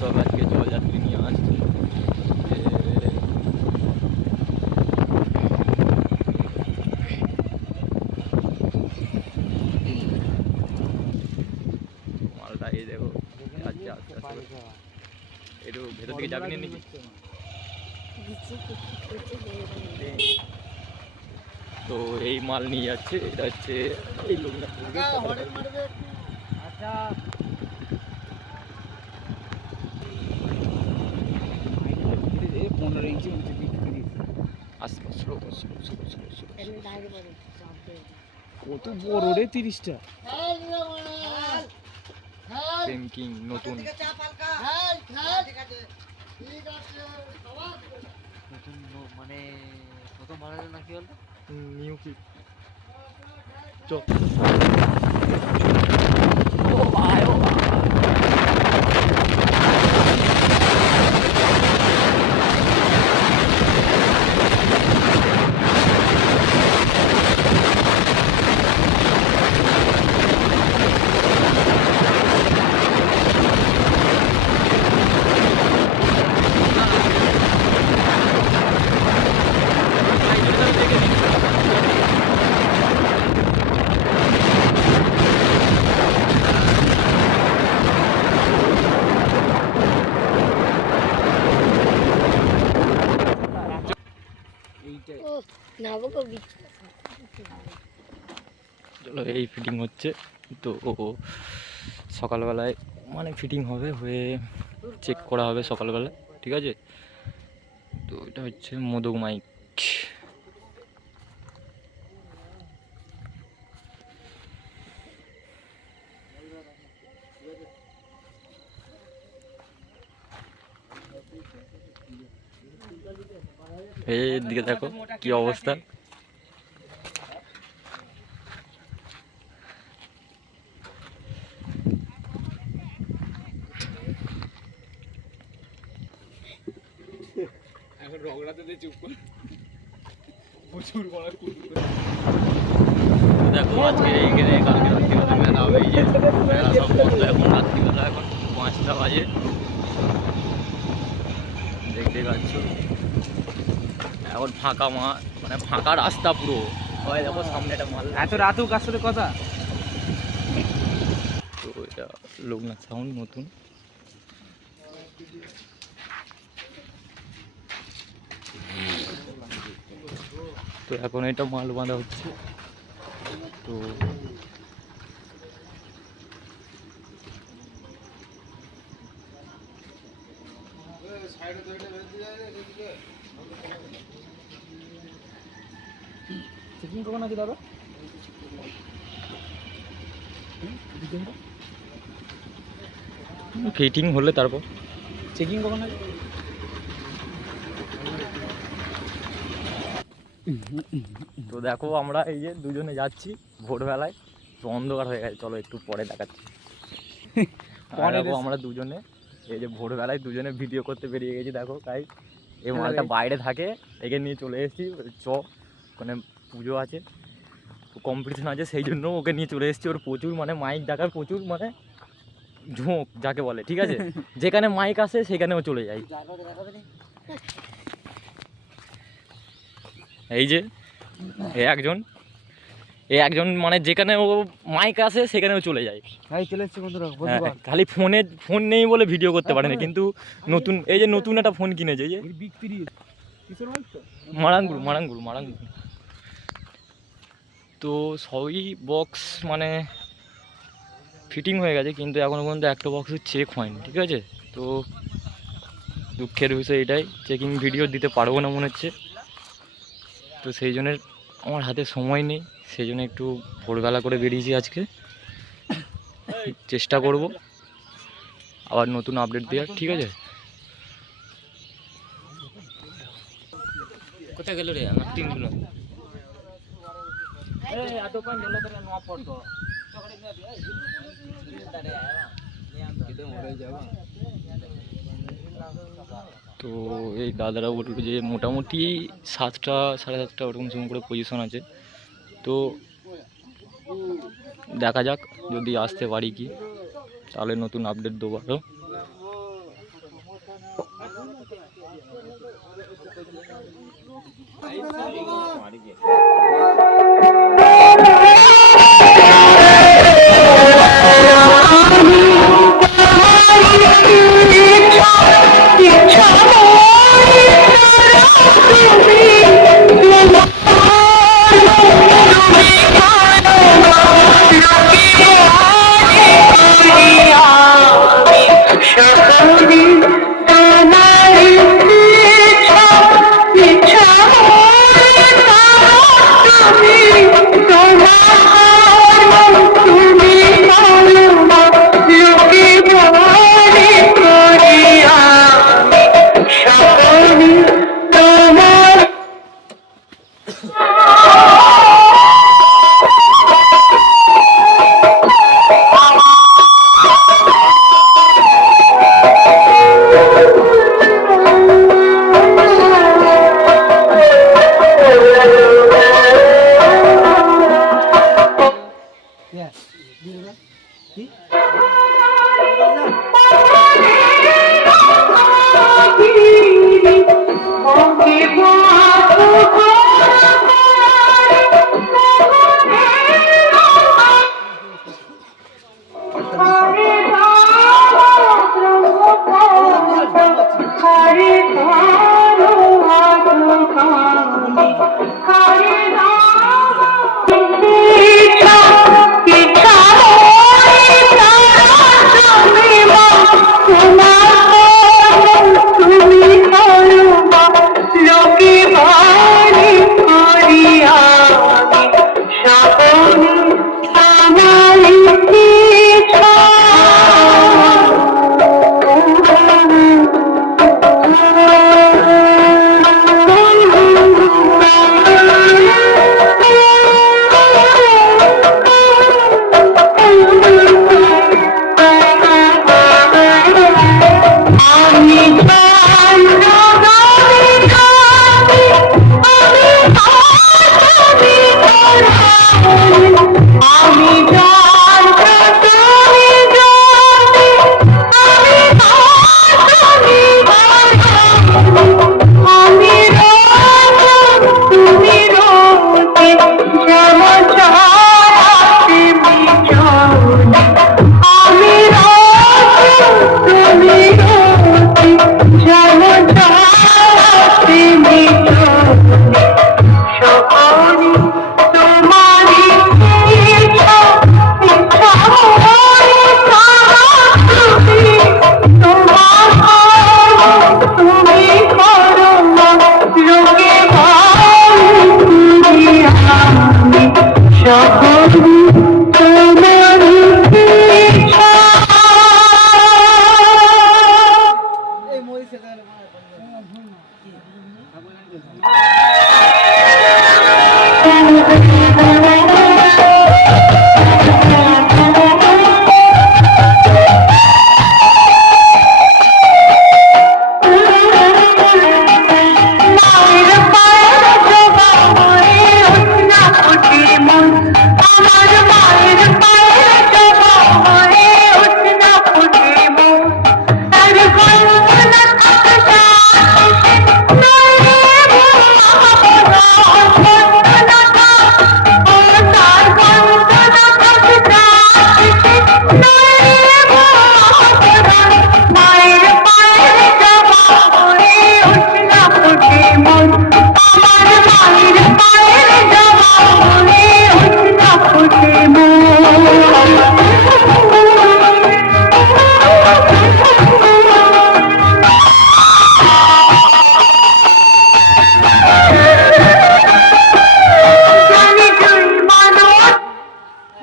সব আজকে জলযাত্রী নিয়ে আসছে। মালটা এই দেখো আজকে আস্তে আস্তে একটু ভেতর দিকে যাবি না নাকি? তো এই মাল নিয়ে যাচ্ছে, এটা হচ্ছে এই লোকটা। আচ্ছা পনেরো ইঞ্চি কত বড় রে 30টা কিং নতুন মানে প্রথম বানালে নাকি বলতো নিউ কি চলো এই ফিটিং হচ্ছে। তো সকালবেলায় মানে ফিটিং হবে, হয়ে চেক করা হবে সকালবেলায়, ঠিক আছে? তো এটা হচ্ছে মোদক মাইক। এর দিকে দেখো কি অবস্থা। এখন রগড়াতে চুপ কর প্রচুর বড় দেখো আজকে এইখানে কালকে রাত্রিবেলা মেলা হবে, এই যে মেলা সব বন্ধ এখন রাত্রিবেলা, এখন 5টা বাজে, দেখতে পাচ্ছ। এখন ফাঁকা মানে ফাঁকা রাস্তা পুরো। হয় দেখো সামনে একটা মাল, এত রাতেও কার সাথে কথা। তো এটা লোকনাথ সাউন্ড নতুন। তো এখন এটা মাল বাঁধা হচ্ছে। তো চেকিং কখন আছে দাদা? ফিটিং হলে তারপর চেকিং কখন আছে? তো দেখো আমরা এই যে দুজনে যাচ্ছি ভোরবেলায়, তো অন্ধকার হয়ে গেছে, চলো একটু পরে দেখাচ্ছি। দেখো আমরা দুজনে এই যে ভোরবেলায় দুজনে ভিডিও করতে বেরিয়ে গেছি। দেখো তাই এই মালটা বাইরে থাকে, একে নিয়ে চলে এসেছি। ওখানে পুজো আছে, কম্পিটিশন আছে, সেই জন্য ওকে নিয়ে চলে এসেছি। ওর প্রচুর মানে মাইক ডাকার প্রচুর মানে ঝোঁক যাকে বলে, ঠিক আছে? যেখানে মাইক আসে সেখানেও চলে যায়। এই যে একজন মানে যেখানে ও মাইক আসে সেখানেও চলে যায়। চলে এসেছি বন্ধুরা। খালি ফোন নেই বলে ভিডিও করতে পারে না, কিন্তু নতুন এই যে নতুন একটা ফোন কিনেছে, এই যে মারাঙ্গুল। তো সবই বক্স মানে ফিটিং হয়ে গেছে, কিন্তু এখনও পর্যন্ত একটা বক্সও চেক হয়নি, ঠিক আছে? তো দুঃখের বিষয় এটাই, চেকিং ভিডিও দিতে পারবো না মনে হচ্ছে। তো সেই জন্য আমার হাতে সময় নেই, সেই জন্য একটু ভোরবেলা করে বেরিয়েছি আজকে। চেষ্টা করব আবার নতুন আপডেট দেওয়ার, ঠিক আছে? কোথায় গেল রে আমার টিমগুলো? তো এই দাদারা বলল যে মোটামুটি 7টা 7:30 ওরকম সময় করে পজিশন আছে। তো দেখা যাক যদি আসতে পারি কি, তাহলে নতুন আপডেট দেবো আরও। মারি গিয়ে